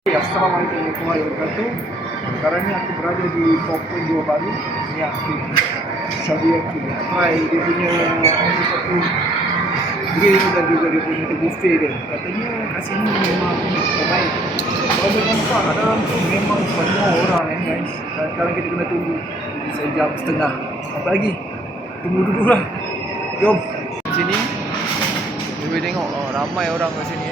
Assalamualaikum warahmatullahi wabarakatuh. Sekarang ni aku berada di Popcorn Johor Bahru. Ni aku Saudi aku try dia punya satu grill dan juga dia punya buffet dia. Katanya kat sini memang terbaik. Kalau boleh nampak kat dalam tu memang semua orang guys. Dan sekarang kita kena tunggu sejam setengah. Apa lagi? Tunggu dulu lah. Jom. Sini. Kita boleh tengok ramai orang kat sini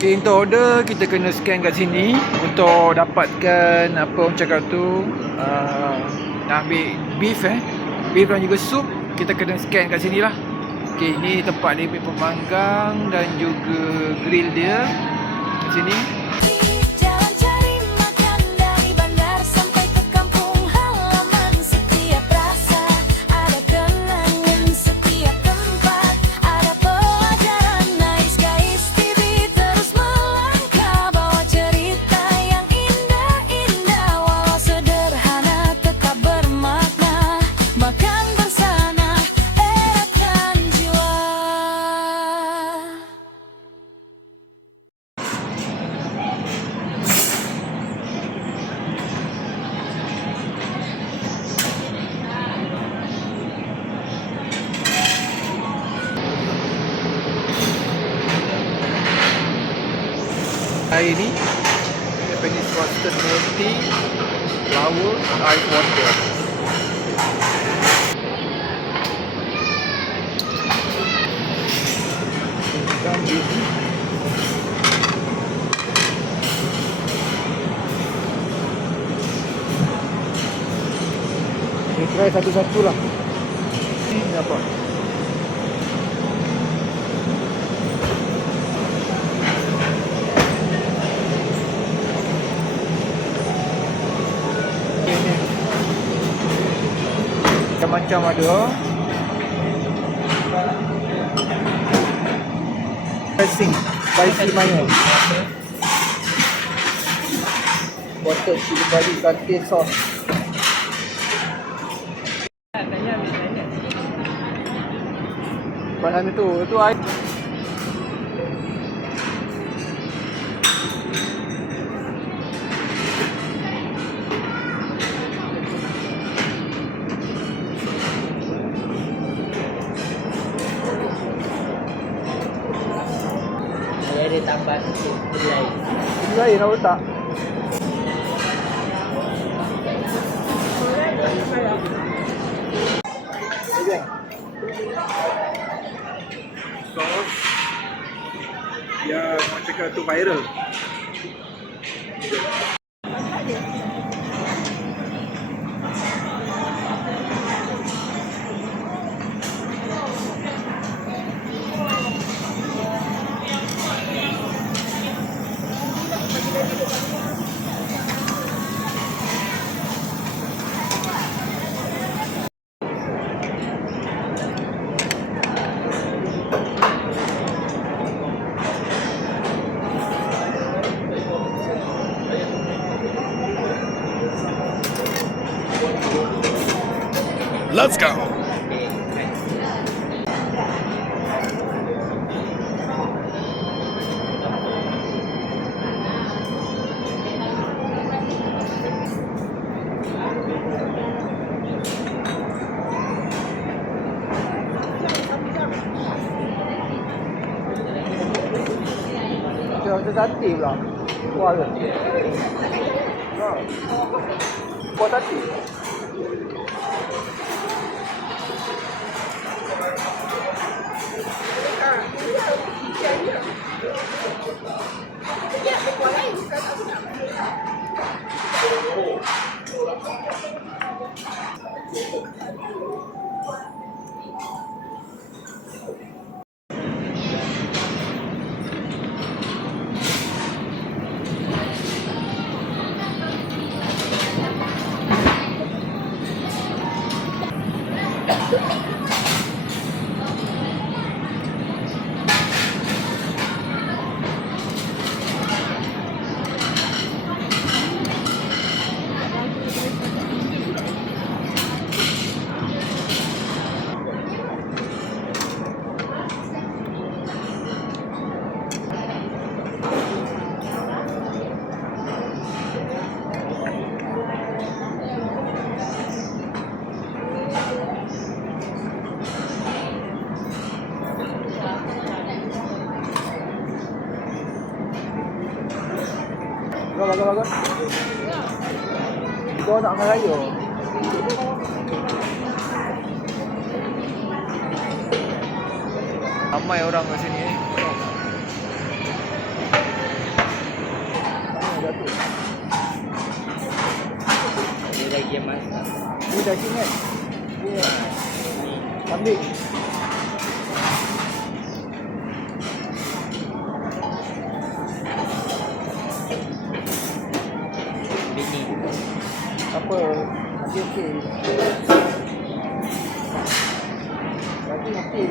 Okay, untuk order kita kena scan kat sini untuk dapatkan apa orang cakap tu nak ambil beef dan juga sup. Kita kena scan kat sini lah. Okay, ini tempat dia punya pemanggang dan juga grill dia kat sini. Air ni Japanese roasted milk tea, flour, ice water. Kita try satu-satu lah. Ni apa? Macam ada spicy mayo, butter chili padi, satay sauce. Bahan itu air. Dia tambah sikit gulai. Gulai nak letak. Okey. Sos yang orang cakap tu viral. Let's go. Macam sate pula. Kuah ke? Kuah sate. bagus. Kau nak makan raya? Ramai orang kat sini ni. Ada lagi yang masak. Ini daging kan? Ni. Kambing. Bini. Apa? Daging okey. Daging okey.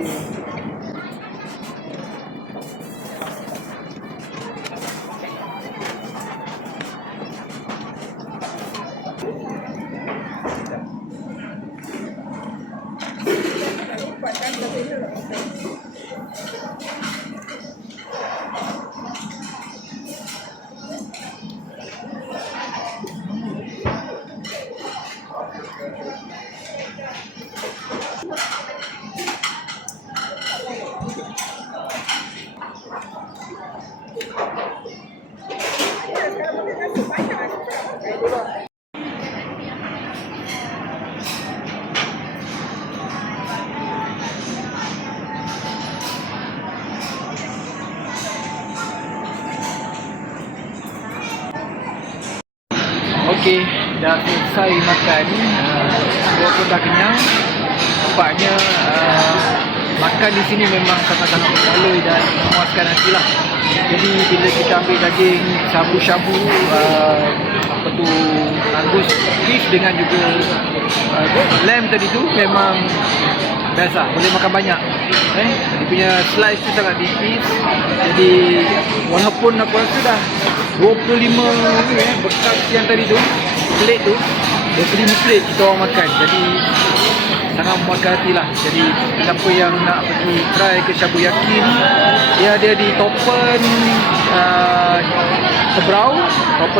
Okey, dah selesai makan. Walaupun dah kenyang, nampaknya makan di sini memang sangat-sangat berbaloi dan memuaskan hati lah. Jadi bila kita ambil daging shabu-shabu, apa tu, angus beef dengan juga lamb tadi tu, memang best lah, boleh makan banyak. Dia punya slice tu sangat tipis. Jadi walaupun aku rasa dah 25 bekas yang tadi tu, plate tu 25 plate kita orang makan. Jadi sangat memuaskan hati lah. Jadi siapa yang nak pergi try ke Shabuyaki ni, dia ada di Topen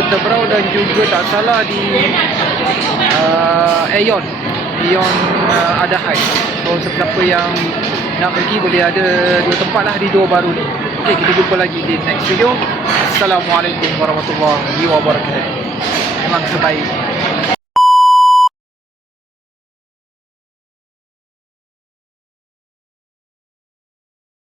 Tebrau dan juga tak salah di Aeon Adahai. So siapa yang nak pergi boleh ada dua tempat lah di dua baru ni. Okay, kita jumpa lagi di next video. Assalamualaikum warahmatullahi wabarakatuh. Memang sebaik.